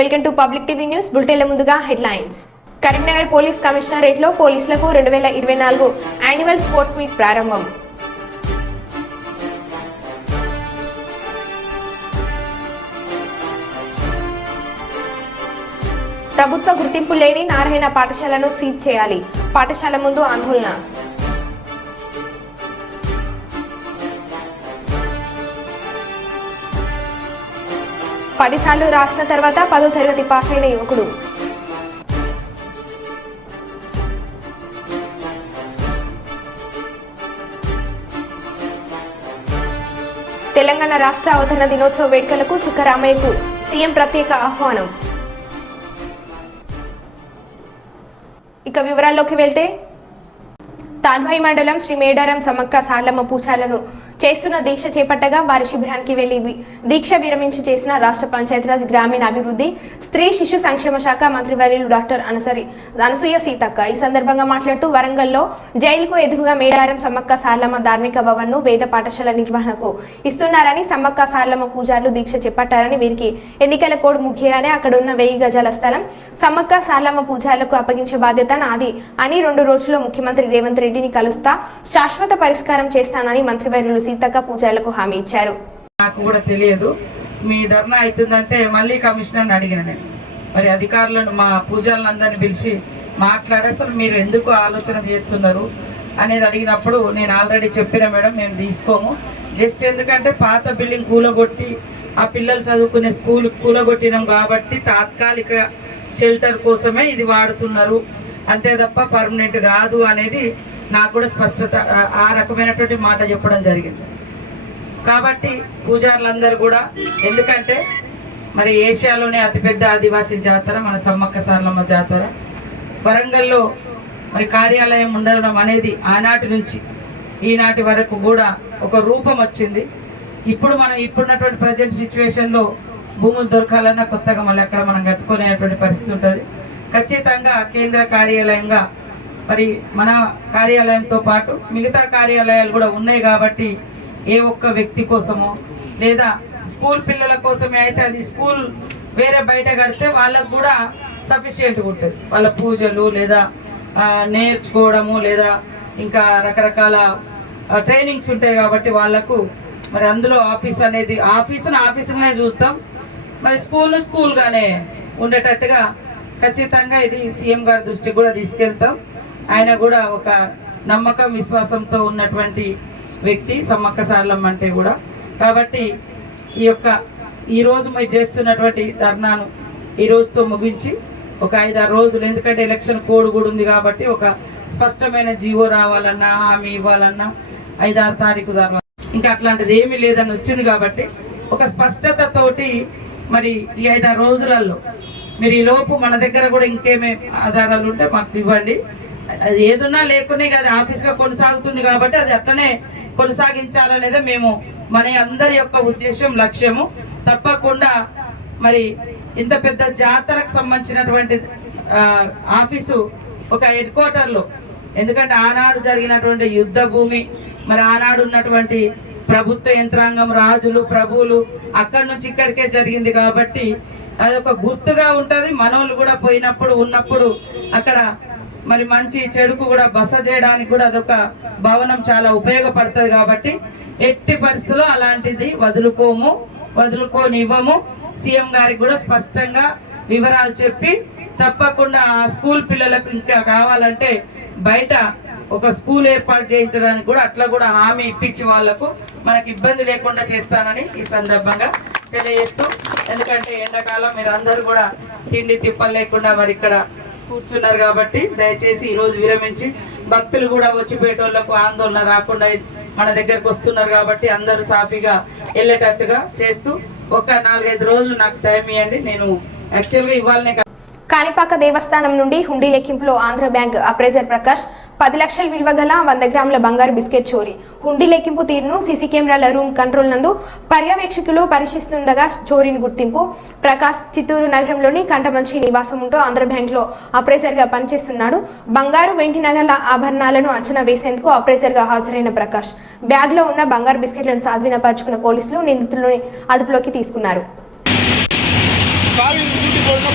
Welcome to public TV news బులెటిన్ల ముందుగా headlines. Karimnagar police కమిషనరేట్లో పోలీసులకు 2024 యాన్యువల్ స్పోర్ట్స్ మీట్ ప్రారంభం. ప్రభుత్వ గుర్తింపు లేని నారాయణ పాఠశాలను సీజ్ చేయాలి. పాఠశాల ముందు ఆందోళన. పదిసార్లు రాసిన తర్వాత 10వ తరగతి పాస్ అయిన యువకుడు. తెలంగాణ రాష్ట్ర అవతరణ దినోత్సవ వేడుకలకు చుక్కరామయ్యకు సీఎం ప్రత్యేక ఆహ్వానం. ఇక వివరాల్లోకి వెళ్తే, తాల్భాయి మండలం శ్రీ మేడారం సమ్మక్క సార్లమ్మ పూజలను చేస్తున్న దీక్ష చేపట్టగా వారి శిబిరానికి వెళ్లి దీక్ష విరమించి చేసిన రాష్ట్ర పంచాయతీరాజ్ గ్రామీణాభివృద్ధి స్త్రీ శిశు సంక్షేమ శాఖ మంత్రివర్యులు డాక్టర్ అనసూయ సీతక్క ఈ సందర్భంగా మాట్లాడుతూ వరంగల్లో జైలుకు ఎదురుగా మేడారం సమ్మక్క సార్లమ్మ ధార్మిక భవన్ ను వేద పాఠశాల నిర్వహణకు ఇస్తున్నారని, సమ్మక్క సార్లమ్మ పూజారులు దీక్ష చేపట్టారని, వీరికి ఎన్నికల కోడ్ ముఖ్యంగానే అక్కడ ఉన్న 1000 గజాల స్థలం సమ్మక్క సార్లమ్మ పూజారులకు అప్పగించే బాధ్యత నాది అని 2 రోజుల్లో ముఖ్యమంత్రి రేవంత్ రెడ్డిని కలుస్తా శాశ్వత పరిష్కారం చేస్తానని మంత్రివర్యులు సీతక్క పూజారులకు హామీ ఇచ్చారు. నాకు కూడా తెలియదు మీ ధర్నా అవుతుందంటే మళ్ళీ కమిషనర్ని అడిగిన నేను, మరి అధికారులను మా పూజారులందరినీ పిలిచి మాట్లాడి అసలు మీరు ఎందుకు ఆలోచన చేస్తున్నారు అనేది అడిగినప్పుడు నేను ఆల్రెడీ చెప్పిన మేడం మేము తీసుకోము, జస్ట్ ఎందుకంటే పాత బిల్డింగ్ కూలగొట్టి ఆ పిల్లలు చదువుకునే స్కూల్ కూలగొట్టినాం కాబట్టి తాత్కాలిక షెల్టర్ కోసమే ఇది వాడుతున్నారు అంతే తప్ప పర్మనెంట్ కాదు అనేది నాకు కూడా స్పష్టత ఆ రకమైనటువంటి మాట చెప్పడం జరిగింది. కాబట్టి పూజారులందరూ కూడా, ఎందుకంటే మరి ఏషియాలోనే అతిపెద్ద ఆదివాసీ జాతర మన సమ్మక్క సార్లమ్మ జాతర, వరంగల్లో మరి కార్యాలయం ఉండడం అనేది ఆనాటి నుంచి ఈనాటి వరకు కూడా ఒక రూపం వచ్చింది. ఇప్పుడు మనం ఇప్పుడున్నటువంటి ప్రజెంట్ సిచ్యువేషన్లో భూములు దొరకాలన్నా కొత్తగా మళ్ళీ అక్కడ మనం కట్టుకునేటువంటి పరిస్థితి ఉంటుంది. ఖచ్చితంగా కేంద్ర కార్యాలయంగా మరి మన కార్యాలయంతో పాటు మిగతా కార్యాలయాలు కూడా ఉన్నాయి కాబట్టి ఏ ఒక్క వ్యక్తి కోసమో లేదా స్కూల్ పిల్లల కోసమే అయితే అది స్కూల్ వేరే బయట కడితే వాళ్ళకు కూడా సఫిషియెంట్గా ఉంటుంది, వాళ్ళ పూజలు లేదా నేర్చుకోవడము లేదా ఇంకా రకరకాల ట్రైనింగ్స్ ఉంటాయి కాబట్టి వాళ్ళకు మరి అందులో ఆఫీస్ అనేది ఆఫీసునే చూస్తాం, మరి స్కూల్గానే ఉండేటట్టుగా ఖచ్చితంగా ఇది సీఎం గారి దృష్టికి కూడా తీసుకెళ్తాం. ఆయన కూడా ఒక నమ్మకం విశ్వాసంతో ఉన్నటువంటి వ్యక్తి సమ్మక్క సార్లమ్మ అంటే కూడా. కాబట్టి ఈరోజు మీరు చేస్తున్నటువంటి ధర్నాను ఈ రోజుతో ముగించి ఒక 5-6 రోజులు, ఎందుకంటే ఎలక్షన్ కోడ్ కూడా ఉంది కాబట్టి ఒక స్పష్టమైన జీవో రావాలన్నా హామీ ఇవ్వాలన్నా 5-6 తారీఖు ధర్నా, ఇంకా అట్లాంటిది ఏమీ లేదని వచ్చింది కాబట్టి ఒక స్పష్టతతోటి మరి ఈ 5-6 రోజులలో మీరు ఈ లోపు మన దగ్గర కూడా ఇంకేమే ఆధారాలు ఉంటే మాకు ఇవ్వండి. అది ఏదున్నా లేకునే కదా ఆఫీస్గా కొనసాగుతుంది కాబట్టి అది అట్లనే కొనసాగించాలనేదే మేము మన అందరి యొక్క ఉద్దేశం, లక్ష్యము. తప్పకుండా మరి ఇంత పెద్ద జాతరకు సంబంధించినటువంటి ఆఫీసు ఒక హెడ్ క్వార్టర్లో, ఎందుకంటే ఆనాడు జరిగినటువంటి యుద్ధ భూమి, మరి ఆనాడు ఉన్నటువంటి ప్రభుత్వ యంత్రాంగం, రాజులు, ప్రభువులు అక్కడి నుంచి ఇక్కడికే జరిగింది కాబట్టి అదొక గుర్తుగా ఉంటుంది. మనోళ్ళు కూడా పోయినప్పుడు ఉన్నప్పుడు అక్కడ మరి మంచి చెడుకు కూడా బస చేయడానికి కూడా అదొక భవనం చాలా ఉపయోగపడుతుంది కాబట్టి ఎట్టి పరిస్థితుల్లో అలాంటిది వదులుకోనివ్వము. సీఎం గారికి కూడా స్పష్టంగా వివరాలు చెప్పి తప్పకుండా ఆ స్కూల్ పిల్లలకు ఇంకా కావాలంటే బయట ఒక స్కూల్ ఏర్పాటు చేయించడానికి కూడా అట్లా కూడా హామీ ఇప్పించి వాళ్లకు మనకి ఇబ్బంది లేకుండా చేస్తానని ఈ సందర్భంగా తెలియజేస్తూ, ఎందుకంటే ఎండాకాలం మీరు అందరూ కూడా తిండి తిప్పలు లేకుండా మరి ఇక్కడ కూర్చున్నారు కాబట్టి దయచేసి ఈరోజు విరమించి భక్తులు కూడా వచ్చిపోయేటోళ్లకు ఆందోళన రాకుండా మన దగ్గరకు వస్తున్నారు కాబట్టి అందరూ సాఫీగా వెళ్ళేటట్టుగా చేస్తూ ఒక 4-5 రోజులు నాకు టైం ఇవ్వండి. నేను యాక్చువల్గా ఇవ్వాలనే. కాణిపాక దేవస్థానం నుండి హుండీ లెక్కింపులో ఆంధ్ర బ్యాంక్ అప్రైజర్ ప్రకాష్ 10 లక్షల విలువ గల 100 గ్రాముల బంగారు బిస్కెట్ చోరీ. హుండీ లెక్కింపు తీరును సీసీ కెమెరాల రూమ్ కంట్రోల్ నందు పర్యవేక్షకులు పరిశీలిస్తుండగా చోరీని గుర్తింపు. ప్రకాష్ చిత్తూరు నగరంలోని కంటమంచి నివాసం ఉంటూ ఆంధ్ర బ్యాంక్ లో అప్రైజర్ గా పనిచేస్తున్నాడు. బంగారు, వెండి నగల ఆభరణాలను అంచనా వేసేందుకు అప్రైజర్ గా హాజరైన ప్రకాష్ బ్యాగ్ లో ఉన్న బంగారు బిస్కెట్లను స్వాధీనపరుచుకున్న పోలీసులు నిందితులను అదుపులోకి తీసుకున్నారు.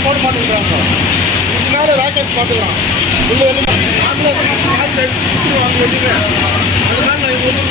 போட மாட்டேங்கிறாங்க. இதுக்கு மேலே ராக்கெட் பார்த்துக்கிறான். உள்ளே வெளியே நாங்களே வாங்க வெளியே அதுதான் ராக்கெட்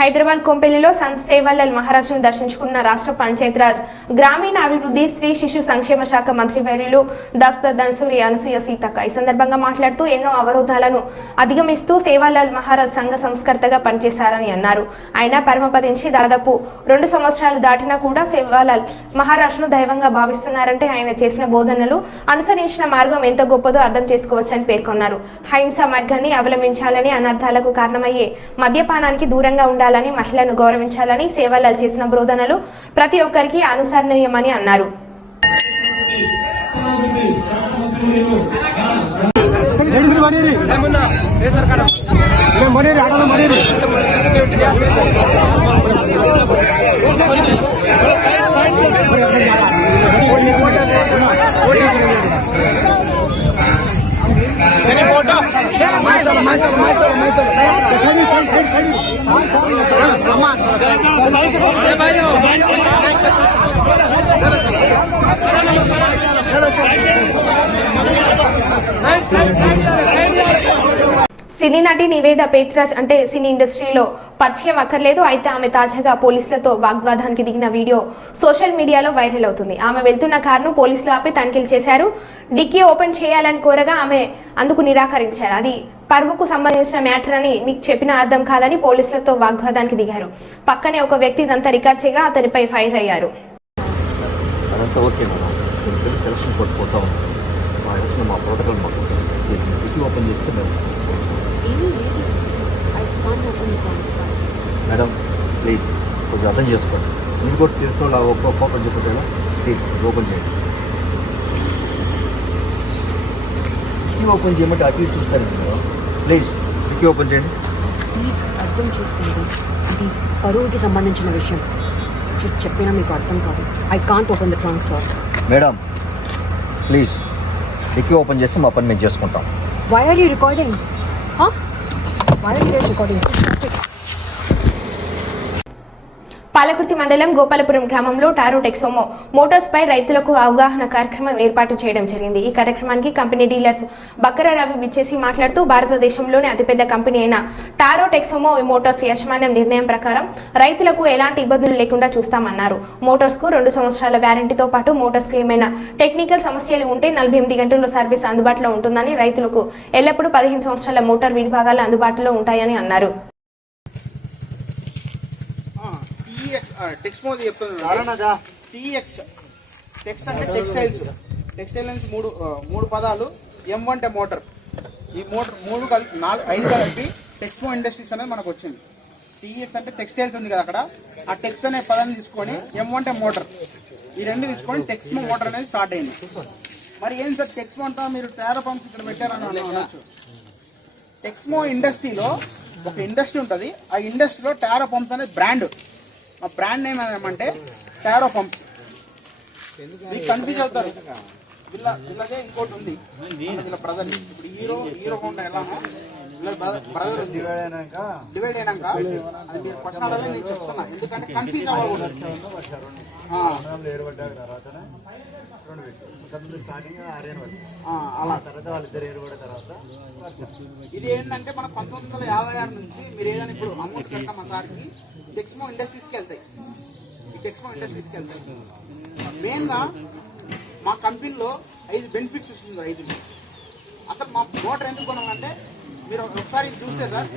హైదరాబాద్ కొంపెల్లిలో సంత్ సేవాలాల్ మహారాజ్ను దర్శించుకున్న రాష్ట్ర పంచాయతీరాజ్ గ్రామీణ అభివృద్ధి స్త్రీ శిశు సంక్షేమ శాఖ మంత్రి వర్యులు డాక్టర్ ధనసూరి అనసూయ సీతక్క ఈ సందర్భంగా మాట్లాడుతూ ఎన్నో అవరోధాలను అధిగమిస్తూ సేవాలాల్ మహారాజ్ సంఘ సంస్కర్తగా పనిచేశారని అన్నారు. ఆయన పరమపదించి దాదాపు 2 సంవత్సరాలు దాటినా కూడా సేవాలాల్ మహారాజ్ను దైవంగా భావిస్తున్నారంటే ఆయన చేసిన బోధనలు అనుసరించిన మార్గం ఎంత గొప్పదో అర్థం చేసుకోవచ్చని పేర్కొన్నారు. అహింసా మార్గాన్ని అవలంబించాలని, అనర్థాలకు కారణమయ్యే మద్యపానానికి దూరంగా ఉండాలని, మహిళలను గౌరవించాలని సేవాలాల్ చేసిన బోధనలు ప్రతి ఒక్కరికి అనుసరణీయమని అన్నారు. సినీ నటి నివేద పేత్రాజ్ అంటే సినీ ఇండస్ట్రీలో పరిచయం అక్కర్లేదు. అయితే ఆమె తాజాగా పోలీసులతో వాగ్వాదానికి దిగిన వీడియో సోషల్ మీడియాలో వైరల్ అవుతుంది. ఆమె వెళ్తున్న కారును పోలీసులు ఆపి తనిఖీలు చేశారు. డిక్కీ ఓపెన్ చేయాలని కోరగా ఆమె అందుకు నిరాకరించారు. అది పరువుకు సంబంధించిన మ్యాటర్ అని మీకు చెప్పిన అర్థం కాదని పోలీసులతో వాగ్వాదానికి దిగారు. పక్కనే ఒక వ్యక్తి ఇదంతా రికార్డ్ చేయగా అతనిపై ఫైర్ అయ్యారు. మేడం ప్లీజ్ కొంచెం అర్థం చేసుకోండి. మీరు కూడా తెలుసుకోవాలి. ఓపెన్ చెప్పండి. ప్లీజ్ ఓపెన్ చేయండి. డిక్కీ ఓపెన్ చేయమంటే అటు ఇటు చూస్తాను మేడం. ప్లీజ్ డిక్కీ ఓపెన్ చేయండి. ప్లీజ్ అర్థం చేసుకోండి. ఇది పరువుకి సంబంధించిన విషయం. చెప్పినా మీకు అర్థం కాదు. I can't open the trunk sir. Madam please dicky open చేస్తే మా పని మేము చేసుకుంటాం. Why are you recording? Why are you recording? Palakurthi మండలం గోపాలపురం గ్రామంలో టారో టెక్సోమో మోటార్స్ పై రైతులకు అవగాహన కార్యక్రమం ఏర్పాటు చేయడం జరిగింది. ఈ కార్యక్రమానికి కంపెనీ డీలర్స్ బక్కర రవి విచ్చేసి మాట్లాడుతూ భారతదేశంలోనే అతిపెద్ద కంపెనీ అయిన టారో టెక్సోమో మోటార్స్ యాజమాన్యం నిర్ణయం ప్రకారం రైతులకు ఎలాంటి ఇబ్బందులు లేకుండా చూస్తామన్నారు. మోటార్స్ కు 2 సంవత్సరాల వ్యారంటీతో పాటు మోటార్స్ కు ఏమైనా టెక్నికల్ సమస్యలు ఉంటే 48 గంటల్లో సర్వీస్ అందుబాటులో ఉంటుందని, రైతులకు ఎల్లప్పుడూ 15 సంవత్సరాల మోటార్ విడిభాగాలు అందుబాటులో ఉంటాయని అన్నారు. టెక్స్మో చెప్తాను. టీఎక్స్ టెక్స్ అంటే టెక్స్టైల్స్. టెక్స్టైల్ నుంచి మూడు పదాలు. M1 అంటే మోటార్. ఈ మోటార్ 5 కలిపి టెక్స్మో ఇండస్ట్రీస్ అనేది మనకు వచ్చింది. టీఎక్స్ అంటే టెక్స్టైల్స్ ఉంది కదా, అక్కడ ఆ టెక్స్ అనే పదాన్ని తీసుకొని M1 అంటే మోటార్, ఈ రెండు తీసుకొని టెక్స్మో మోటార్ అనేది స్టార్ట్ అయింది. మరి ఏం సార్ టెక్స్మో అంతా మీరు టారో పంప్స్ ఇక్కడ పెట్టారని అనొచ్చు. టెక్స్మో ఇండస్ట్రీలో ఒక ఇండస్ట్రీ ఉంటుంది. ఆ ఇండస్ట్రీలో టారో పంప్స్ అనేది బ్రాండ్. ఆ బ్రాండ్ నేమ్ ఏమంటే టారో పంప్స్. మీకు కన్ఫ్యూజ్ అవుతారు. వీళ్ళకే ఇంకోటి ఉంది, వీళ్ళ బ్రదర్. ఇప్పుడు హీరో హోండా ఎలానో వీళ్ళ బ్రదర్ డివైడ్ అయినాక అది మీరు క్వశ్చన్ అడగలేదు, నేను చెప్తున్నా. ఎందుకంటే కన్ఫ్యూజ్ అవ్వకూడదు. ఇది ఏంటంటే మన 1956 నుంచి మీరు ఏదైనా ఇప్పుడు అమౌంట్ కట్టాం మా సార్కి టెక్స్మో ఇండస్ట్రీస్కి వెళ్తాయి. ఈ టెక్స్మో ఇండస్ట్రీస్కి వెళ్తాయి. మెయిన్గా మా కంపెనీలో 5 బెనిఫిట్స్ వస్తుంది రైతులు. అసలు మా మోటార్ ఎందుకు కొనాలంటే మీరు ఒకసారి చూస్తే సార్,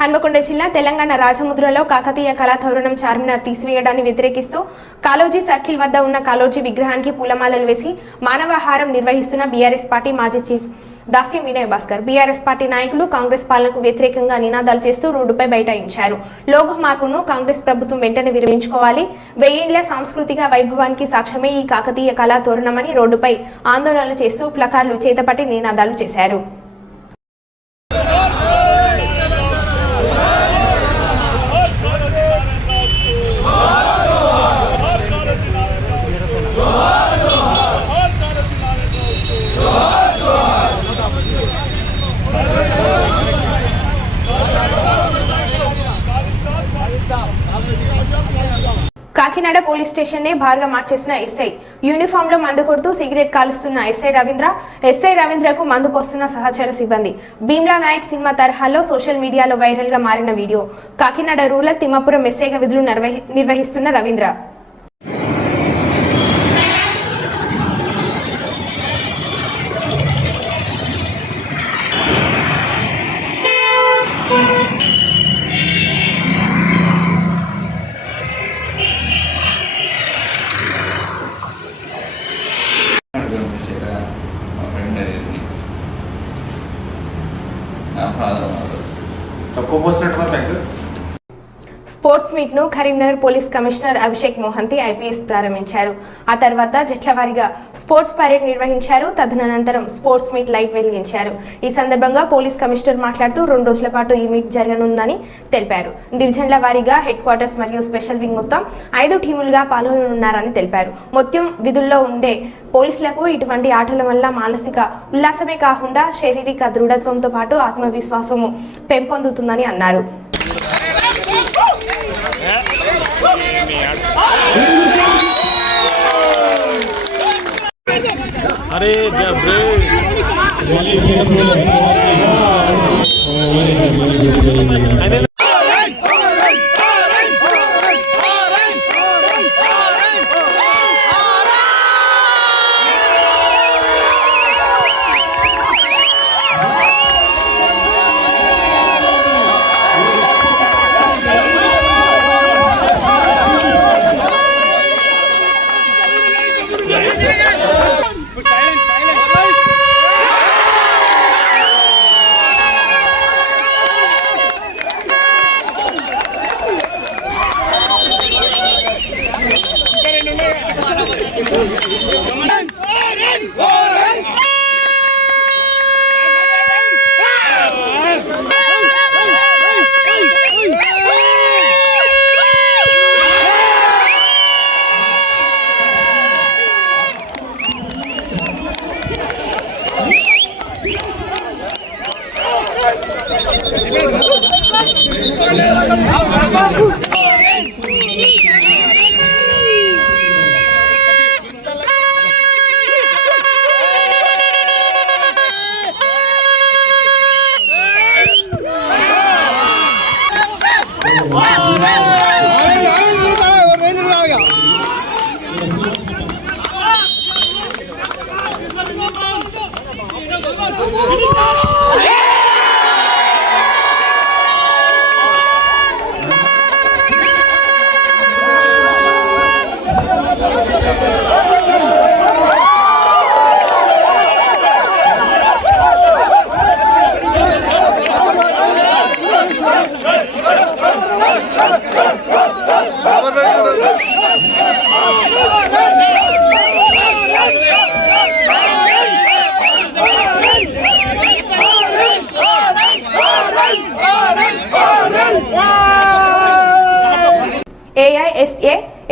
హన్మకొండ జిల్లా తెలంగాణ రాజముద్రలో కాకతీయ కళాతోరణం చార్మినార్ తీసివేయడాన్ని వ్యతిరేకిస్తూ కాళోజీ సర్కిల్ వద్ద ఉన్న కాళోజీ విగ్రహానికి పూలమాలలు వేసి మానవహారం నిర్వహిస్తున్న బీఆర్ఎస్ పార్టీ మాజీ చీఫ్ దాస్యం వినయ్ భాస్కర్. బీఆర్ఎస్ పార్టీ నాయకులు కాంగ్రెస్ పాలనకు వ్యతిరేకంగా నినాదాలు చేస్తూ రోడ్డుపై బైఠాయించారు. లోగో మార్పును కాంగ్రెస్ ప్రభుత్వం వెంటనే విరమించుకోవాలి. 1000 ఏళ్ల సాంస్కృతిక వైభవానికి సాక్ష్యమే ఈ కాకతీయ కళాతోరణమని రోడ్డుపై ఆందోళనలు చేస్తూ ప్లకార్లు చేతపట్టి నినాదాలు చేశారు. కాకినాడ పోలీస్ స్టేషన్ నే భారీగా మార్చేసిన ఎస్ఐ. యూనిఫామ్ లో మందు కొడుతూ సిగరెట్ కాలుస్తున్న ఎస్ఐ రవీంద్రకు మందు పోస్తున్న సహచర సిబ్బంది. భీమ్లా నాయక్ సినిమా తరహాలో సోషల్ మీడియాలో వైరల్ గా మారిన వీడియో. కాకినాడ రూరల్ తిమ్మాపురం ఎస్ఐగా విధులు నిర్వహిస్తున్న రవీంద్ర స్పోర్ట్స్ మీట్ ను Karimnagar police commissioner Abhishek Mohanty IPS ప్రారంభించారు. ఆ తర్వాత జట్ల వారీగా స్పోర్ట్స్ పరేడ్ నిర్వహించారు. తదనంతరం స్పోర్ట్స్ మీట్ లైట్ వెలిగించారు. ఈ సందర్భంగా పోలీస్ కమిషనర్ మాట్లాడుతూ 2 రోజుల పాటు ఈ మీట్ జరగనుందని తెలిపారు. డివిజన్ల వారీగా హెడ్ క్వార్టర్స్ మరియు స్పెషల్ వింగ్ మొత్తం 5 టీములుగా పాల్గొనున్నారని తెలిపారు. మొత్తం విధుల్లో ఉండే పోలీసులకు ఇటువంటి ఆటల వల్ల మానసిక ఉల్లాసమే కాకుండా శారీరక దృఢత్వంతో పాటు ఆత్మవిశ్వాసము పెంపొందుతుందని అన్నారు. अरे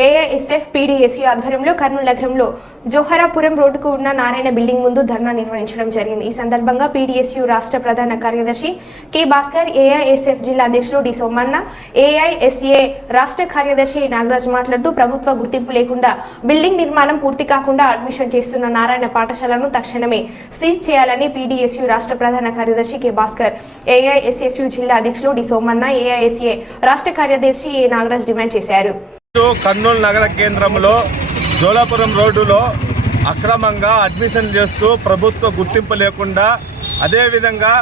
ఏఐఎస్ఎఫ్ పీడీఎస్యూ ఆధ్వర్యంలో కర్నూలు నగరంలో జోహరాపురం రోడ్డుకు ఉన్న నారాయణ బిల్డింగ్ ముందు ధర్నా నిర్వహించడం జరిగింది. ఈ సందర్భంగా పీడీఎస్యూ రాష్ట్ర ప్రధాన కార్యదర్శి కె భాస్కర్, ఏఐఎస్ఎఫ్ జిల్లా అధ్యక్షులు డి సోమన్న, ఏఐఎస్ఏ రాష్ట్ర కార్యదర్శి నాగరాజ్ మాట్లాడుతూ ప్రభుత్వ గుర్తింపు లేకుండా బిల్డింగ్ నిర్మాణం పూర్తి కాకుండా అడ్మిషన్ చేస్తున్న నారాయణ పాఠశాలను తక్షణమే సీజ్ చేయాలని పీడీఎస్యూ రాష్ట్ర ప్రధాన కార్యదర్శి కె భాస్కర్, ఏఐఎస్ఎఫ్ జిల్లా అధ్యక్షులు డి సోమన్న, ఏఐఎస్ఏ రాష్ట్ర కార్యదర్శి ఏ నాగరాజ్ డిమాండ్ చేశారు. కర్నూలు నగర కేంద్రంలో జోలాపురం రోడ్డులో అక్రమంగా అడ్మిషన్ చేస్తూ ప్రభుత్వ గుర్తింపు లేకుండా అదేవిధంగా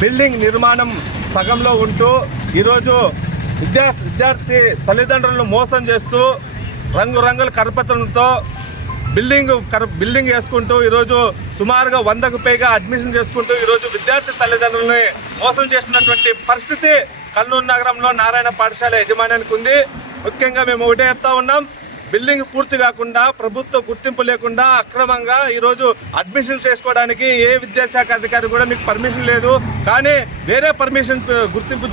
బిల్డింగ్ నిర్మాణం సగంలో ఉంటూ ఈరోజు విద్యార్థి తల్లిదండ్రులను మోసం చేస్తూ రంగురంగుల కరపత్రంతో బిల్డింగ్ వేసుకుంటూ ఈరోజు సుమారుగా 100కు పైగా అడ్మిషన్ చేసుకుంటూ ఈరోజు విద్యార్థి తల్లిదండ్రులని మోసం చేస్తున్నటువంటి పరిస్థితి కర్నూలు నగరంలో నారాయణ పాఠశాల యజమాన్యానికి ఉంది. ముఖ్యంగా మేము ఒకటే చెప్తా ఉన్నాం, బిల్డింగ్ పూర్తి కాకుండా ప్రభుత్వ గుర్తింపు లేకుండా అక్రమంగా ఈరోజు అడ్మిషన్ చేసుకోవడానికి ఏ విద్యాశాఖ అధికారి కూడా మీకు పర్మిషన్ లేదు. కానీ వేరే పర్మిషన్ గుర్తింపు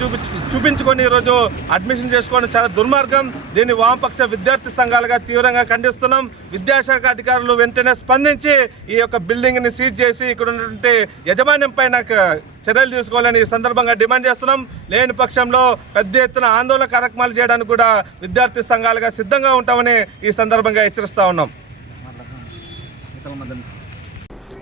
చూపించుకొని ఈరోజు అడ్మిషన్ చేసుకోవడం చాలా దుర్మార్గం. దీన్ని వామపక్ష విద్యార్థి సంఘాలుగా తీవ్రంగా ఖండిస్తున్నాం. విద్యాశాఖ అధికారులు వెంటనే స్పందించి ఈ యొక్క బిల్డింగ్ని సీజ్ చేసి ఇక్కడ ఉన్నటువంటి యజమాన్యం పైన చర్యలు తీసుకోవాలని ఈ సందర్భంగా డిమాండ్ చేస్తున్నాం. లేని పక్షంలో పెద్ద ఎత్తున ఆందోళన కార్యక్రమాలు చేయడానికి కూడా విద్యార్థి సంఘాలుగా సిద్ధంగా ఉంటామని ఈ సందర్భంగా హెచ్చరిస్తా ఉన్నాం.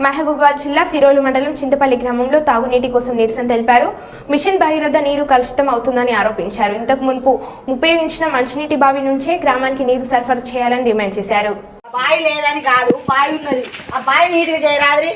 మహబూబాబాద్ జిల్లా సిరోలు మండలం చింతపల్లి గ్రామంలో తాగునీటి కోసం నిరసన తెలిపారు. మిషన్ భగీరథ నీరు కలుషితం అవుతుందని ఆరోపించారు. ఇంతకు మునుపు ఉపయోగించిన మంచినీటి బావి నుంచే గ్రామానికి నీరు సరఫరా చేయాలని డిమాండ్ చేశారు. బావి లేదని కాదు, బావి ఉన్నది. ఆ బావి నీటికి చేయరాదు.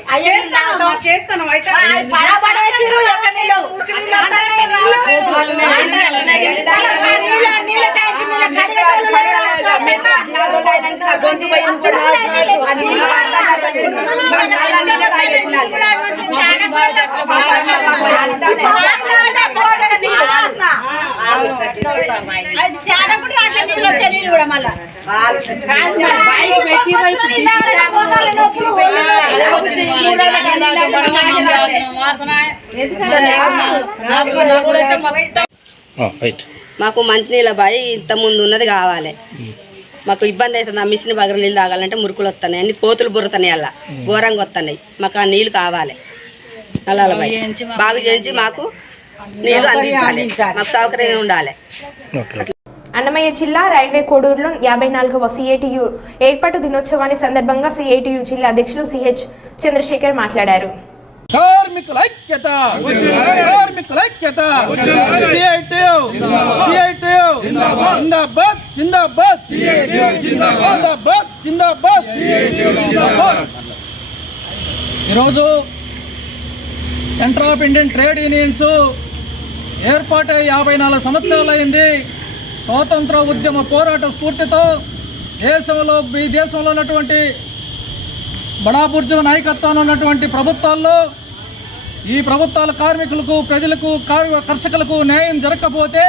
మాకు మంచినీళ్ళ బావి ఇంత ముందు ఉన్నది కావాలి. మాకు ఇబ్బంది అవుతుంది. ఆ మిషన్ బగర నీళ్ళు తాగాలంటే మురుకులు వస్తున్నాయి, అన్ని కోతులు బుర్రతున్నాయి, అలా ఘోరంగా వస్తున్నాయి. మాకు ఆ నీళ్ళు కావాలి. నల్లాల బావి బాగు చేయించి మాకు నీళ్ళు అందించాలి. మాకు సౌకర్యం ఉండాలి. అన్నమయ్య జిల్లా రైల్వే కోడూరులో 54వ సిఐటియు ఏర్పాటు దినోత్సవాన్ని సందర్భంగా సిఐటియు జిల్లా అధ్యక్షులు సిహెచ్ చంద్రశేఖర్ మాట్లాడారు. కార్మికుల ఐక్యత, కార్మికుల ఐక్యత, సిఐటియు సిఐటియు జిందాబాద్ జిందాబాద్, జిందాబాద్ జిందాబాద్. ఈరోజు centre of Indian trade unions ఏర్పాటు 54 సంవత్సరాలు అయింది. స్వాతంత్ర ఉద్యమ పోరాట స్ఫూర్తితో ఈ దేశంలో ఉన్నటువంటి బడాబుర్జు నాయకత్వంలో ఉన్నటువంటి ప్రభుత్వాల్లో ఈ ప్రభుత్వాల కార్మికులకు, ప్రజలకు, కర్షకులకు న్యాయం జరగకపోతే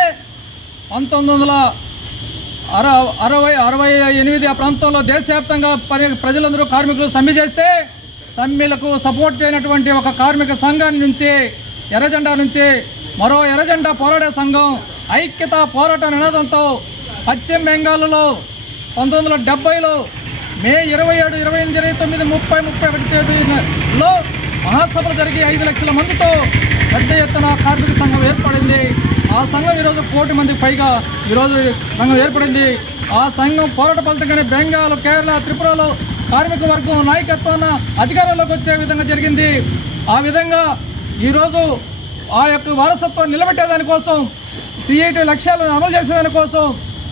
1968 ఆ ప్రాంతంలో దేశవ్యాప్తంగా ప్రజలందరూ కార్మికులు సమ్మె చేస్తే సమ్మెలకు సపోర్ట్ చేయనటువంటి ఒక కార్మిక సంఘాన్ని నుంచి ఎర్రజెండా నుంచి మరో ఎర్రజెండా పోరాట సంఘం ఐక్యత పోరాట నినాదంతో పశ్చిమ బెంగాల్లో 1970లో మే 27, 28, 29, 30, 31 తేదీలలో మహాసభలు జరిగి 5 లక్షల మందితో పెద్ద ఎత్తున కార్మిక సంఘం ఏర్పడింది. ఆ సంఘం ఈరోజు 1 కోటి మందికి పైగా ఈరోజు సంఘం ఏర్పడింది. ఆ సంఘం పోరాట ఫలితంగానే బెంగాల్, కేరళ, త్రిపురలో కార్మిక వర్గం నాయకత్వాన అధికారంలోకి వచ్చే విధంగా జరిగింది. ఆ విధంగా ఈరోజు ఆ యొక్క వారసత్వాన్ని నిలబెట్టేదానికోసం, సిఐటి లక్ష్యాలను అమలు చేసేదానికోసం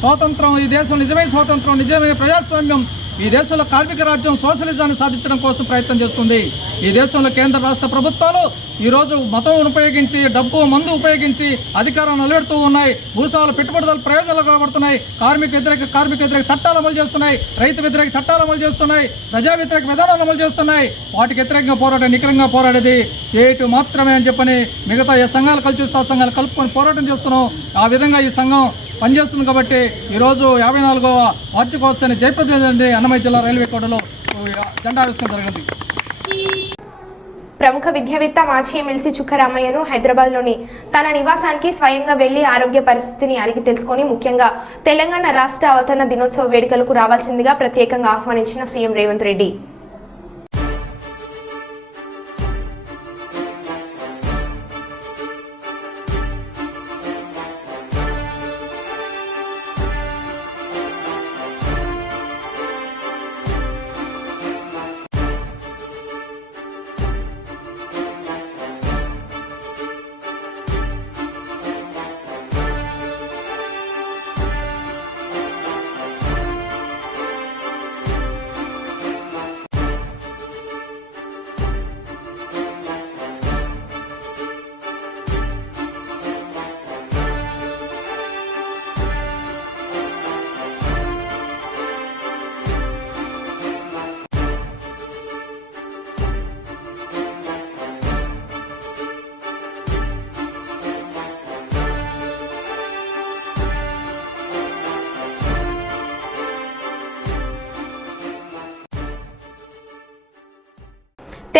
స్వాతంత్రం, ఈ దేశం నిజమైన స్వాతంత్రం, నిజమైన ప్రజాస్వామ్యం, ఈ దేశంలో కార్మిక రాజ్యం సోషలిజాన్ని సాధించడం కోసం ప్రయత్నం చేస్తుంది. ఈ దేశంలో కేంద్ర రాష్ట్ర ప్రభుత్వాలు ఈరోజు మతం ఉపయోగించి, డబ్బు, మందు ఉపయోగించి అధికారం నిలబెడుతూ ఉన్నాయి. భూసాల పెట్టుబడులు ప్రయోజనాలు కాబడుతున్నాయి. కార్మిక వ్యతిరేక చట్టాలు అమలు చేస్తున్నాయి. రైతు వ్యతిరేక చట్టాలు అమలు చేస్తున్నాయి. ప్రజా వ్యతిరేక విధానాలు అమలు చేస్తున్నాయి. వాటికి వ్యతిరేకంగా నికరంగా పోరాడేది సేటు మాత్రమే అని చెప్పని మిగతా ఏ సంఘాలు కలిసి చూస్తే ఆ సంఘాలు కలుపుకొని పోరాటం చేస్తున్నాం. ఆ విధంగా ఈ సంఘం పనిచేస్తుంది. కాబట్టి ఈరోజు 54వ వార్షికోత్సవాన్ని జయప్రదండి అన్నమయ్య జిల్లా రైల్వే కోటలో జెండా ఆవిష్కరణ జరిగింది. ప్రముఖ విద్యావేత్త మాజీ ఎమ్మెల్సీ చుక్కరామయ్యను హైదరాబాద్లోని తన నివాసానికి స్వయంగా వెళ్లి ఆరోగ్య పరిస్థితిని అడిగి తెలుసుకొని ముఖ్యంగా తెలంగాణ రాష్ట్ర అవతరణ దినోత్సవ వేడుకలకు రావాల్సిందిగా ప్రత్యేకంగా ఆహ్వానించిన సీఎం రేవంత్ రెడ్డి.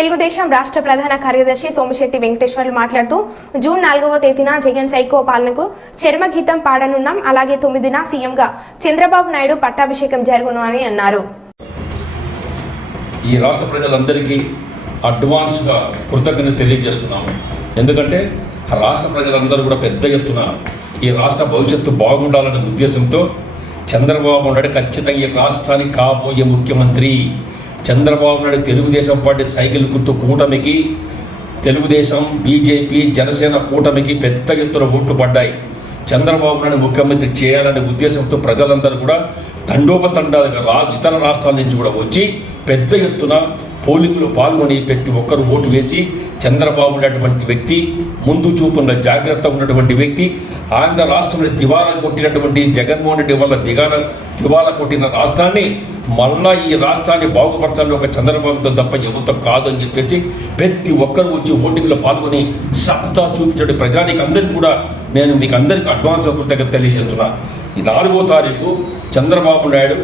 తెలుగుదేశం రాష్ట్ర ప్రధాన కార్యదర్శి సోమిశెట్టి వెంకటేశ్వర్లు మాట్లాడుతూ జూన్ 4వ తేదీన జగన్ సైకో పాలనకు చర్మగీతం పాడనున్నాం. అలాగే 9న సీఎంగా చంద్రబాబు నాయుడు పట్టాభిషేకం జరుగును అని అన్నారు. ఈ రాష్ట్ర ప్రజలందరికీ అడ్వాన్స్గా కృతజ్ఞత తెలియజేస్తున్నాము. ఎందుకంటే రాష్ట్ర ప్రజలందరూ కూడా పెద్ద ఎత్తున ఈ రాష్ట్ర భవిష్యత్తు బాగుండాలనే ఉద్దేశంతో చంద్రబాబు నాయుడు ఖచ్చితంగా ఈ రాష్ట్రానికి కాబోయే ముఖ్యమంత్రి. చంద్రబాబు నాయుడు తెలుగుదేశం పార్టీ సైకిల్ గుర్తు కూటమికి, తెలుగుదేశం, బీజేపీ, జనసేన కూటమికి పెద్ద ఎత్తున ఓట్లు పడ్డాయి. చంద్రబాబు నాయుడు ముఖ్యమంత్రి చేయాలనే ఉద్దేశంతో ప్రజలందరూ కూడా తండోపతండాలుగా ఇతర రాష్ట్రాల నుంచి కూడా వచ్చి పెద్ద ఎత్తున పోలింగ్లో పాల్గొని ప్రతి ఒక్కరు ఓటు వేసి చంద్రబాబు ఉన్నటువంటి వ్యక్తి, ముందు చూపున్న జాగ్రత్త ఉన్నటువంటి వ్యక్తి, ఆంధ్ర రాష్ట్రంలో దివాలా కొట్టినటువంటి జగన్మోహన్ రెడ్డి వల్ల దివాలా కొట్టిన రాష్ట్రాన్ని మళ్ళా ఈ రాష్ట్రాన్ని బాగుపరచాలని ఒక చంద్రబాబుతో తప్ప ఎవరితో కాదు అని చెప్పేసి ప్రతి ఒక్కరు వచ్చి ఓటింగ్లో పాల్గొని సత్తా చూపించే ప్రజానికి అందరికీ కూడా నేను మీకు అందరికీ అడ్వాన్స్ కృతజ్ఞత తెలియజేస్తున్నా. ఈ 4వ తారీఖు చంద్రబాబు నాయుడు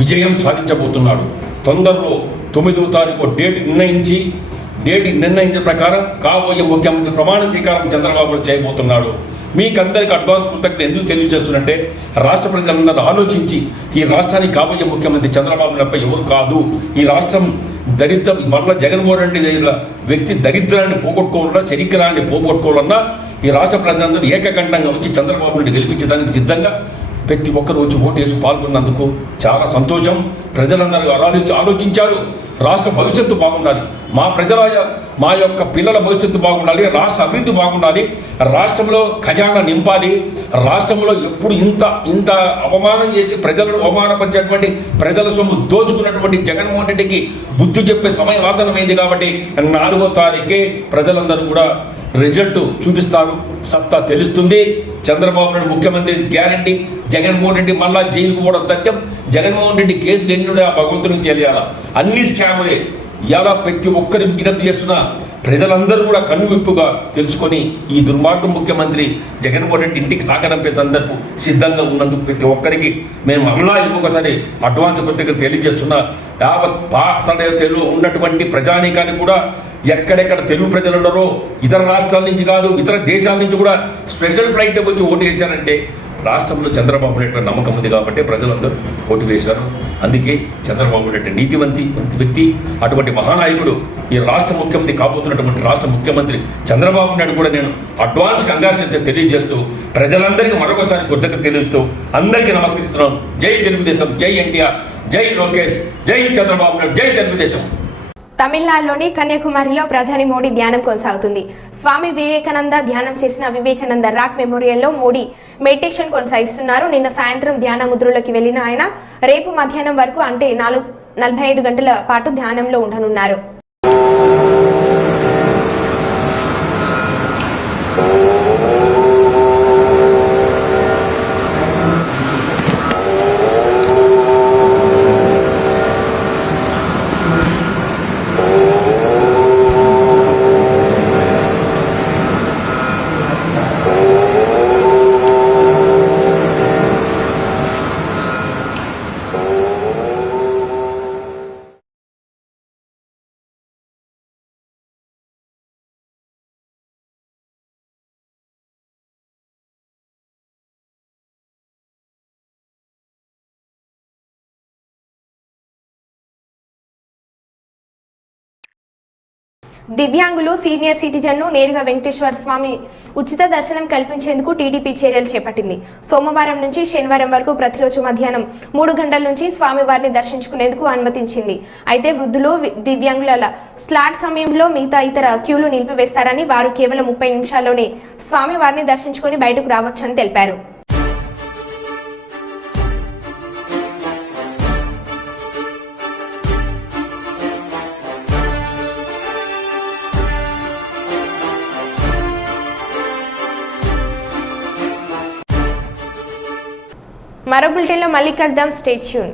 విజయం సాధించబోతున్నాడు. తొందరలో 9వ తారీఖు డేట్ నిర్ణయించిన ప్రకారం కాబోయే ముఖ్యమంత్రి ప్రమాణ స్వీకారం చంద్రబాబు చేయబోతున్నాడు. మీకందరికీ అడ్వాన్స్ కృతజ్ఞత ఎందుకు తెలియజేస్తున్నంటే రాష్ట్ర ప్రజలందరూ ఆలోచించి ఈ రాష్ట్రానికి కాబోయే ముఖ్యమంత్రి చంద్రబాబు నాయుడు ఎవరు కాదు, ఈ రాష్ట్రం దరిద్రం మళ్ళీ జగన్మోహన్ రెడ్డి వ్యక్తి దరిద్రాన్ని పోగొట్టుకోవాలన్నా, చరిత్రాన్ని పోగొట్టుకోవాలన్నా ఈ రాష్ట్ర ప్రజలందరూ ఏకకంఠంగా వచ్చి చంద్రబాబు నాయుడు గెలిపించడానికి సిద్ధంగా ప్రతి ఒక్కరు వచ్చి ఓటు వేసి పాల్గొన్నందుకు చాలా సంతోషం. ప్రజలందరూ ఆలోచించారు. రాష్ట్ర భవిష్యత్తు బాగుండాలి, మా యొక్క పిల్లల భవిష్యత్తు బాగుండాలి, రాష్ట్ర అభివృద్ధి బాగుండాలి, రాష్ట్రంలో ఖజానా నింపాలి. రాష్ట్రంలో ఎప్పుడు ఇంత అవమానం చేసి ప్రజలను అవమానపరిచేటువంటి ప్రజల సొమ్ము దోచుకున్నటువంటి జగన్మోహన్ రెడ్డికి బుద్ధి చెప్పే సమయం ఆసనమైంది. కాబట్టి 4వ తారీఖే ప్రజలందరూ కూడా రిజల్ట్ చూపిస్తారు, సత్తా తెలుస్తుంది. చంద్రబాబు నాయుడు ముఖ్యమంత్రి గ్యారంటీ. జగన్మోహన్ రెడ్డి మళ్ళా జైలుకు పోవడం సత్యం. జగన్మోహన్ రెడ్డి కేసులు ఎన్ని ఆ భగవంతునికి తెలియాలా. అన్ని స్కాములే. ఇలా ప్రతి ఒక్కరి విజ్ఞప్తి చేస్తున్నా ప్రజలందరూ కూడా కన్నువిప్పుగా తెలుసుకొని ఈ దుర్మార్గ ముఖ్యమంత్రి జగన్మోహన్ రెడ్డి ఇంటికి సాగనంపేందుకు సిద్ధంగా ఉన్నందుకు ప్రతి ఒక్కరికి మేము మళ్ళా ఇంకొకసారి అడ్వాన్స్ కృతజ్ఞత తెలియజేస్తున్నా. యావత్ భారతదేశంలో ఉన్నటువంటి ప్రజానీకానికి కూడా ఎక్కడెక్కడ తెలుగు ప్రజలు ఉన్నారో ఇతర రాష్ట్రాల నుంచి కాదు ఇతర దేశాల నుంచి కూడా స్పెషల్ ఫ్లైట్ వచ్చి ఓటు వేశారంటే రాష్ట్రంలో చంద్రబాబు నాయుడు నమ్మకం ఉంది కాబట్టి ప్రజలందరూ ఓటు వేశారు. అందుకే చంద్రబాబు నాయుడు నీతివంతి వ్యక్తి, అటువంటి మహానాయకుడు ఈ రాష్ట్ర ముఖ్యమంత్రి కాబోతున్నటువంటి రాష్ట్ర ముఖ్యమంత్రి చంద్రబాబు నాయుడు కూడా నేను అడ్వాన్స్ కంగ్రాచులేషన్ తెలియజేస్తూ ప్రజలందరికీ మరొకసారి కృతజ్ఞత తెలియజేస్తూ అందరికీ నమస్కరిస్తున్నాను. జై తెలుగుదేశం, జై ఎన్టీఆర్, జై లోకేష్, జై చంద్రబాబు నాయుడు, జై తెలుగుదేశం. తమిళనాడులోని కన్యాకుమారిలో ప్రధాని మోడీ ధ్యానం కొనసాగుతుంది. స్వామి వివేకానంద ధ్యానం చేసిన వివేకానంద రాక్ మెమోరియల్లో మోడీ మెడిటేషన్ కొనసాగిస్తున్నారు. నిన్న సాయంత్రం ధ్యాన ముద్రలోకి వెళ్లిన ఆయన రేపు మధ్యాహ్నం వరకు అంటే 45 గంటల పాటు ధ్యానంలో ఉండనున్నారు. దివ్యాంగులు, సీనియర్ సిటిజన్ను నేరుగా వెంకటేశ్వర స్వామి ఉచిత దర్శనం కల్పించేందుకు టీడీపీ చర్యలు చేపట్టింది. సోమవారం నుంచి శనివారం వరకు ప్రతిరోజు మధ్యాహ్నం 3 గంటల నుంచి స్వామివారిని దర్శించుకునేందుకు అనుమతించింది. అయితే వృద్ధులు, దివ్యాంగుల స్లాట్ సమయంలో మిగతా ఇతర క్యూలు నిలిపివేస్తారని, వారు కేవలం 30 నిమిషాల్లోనే స్వామివారిని దర్శించుకుని బయటకు రావచ్చని తెలిపారు. మరో బులెటిన్లో మళ్ళీ కలుద్దాం. Stay tune.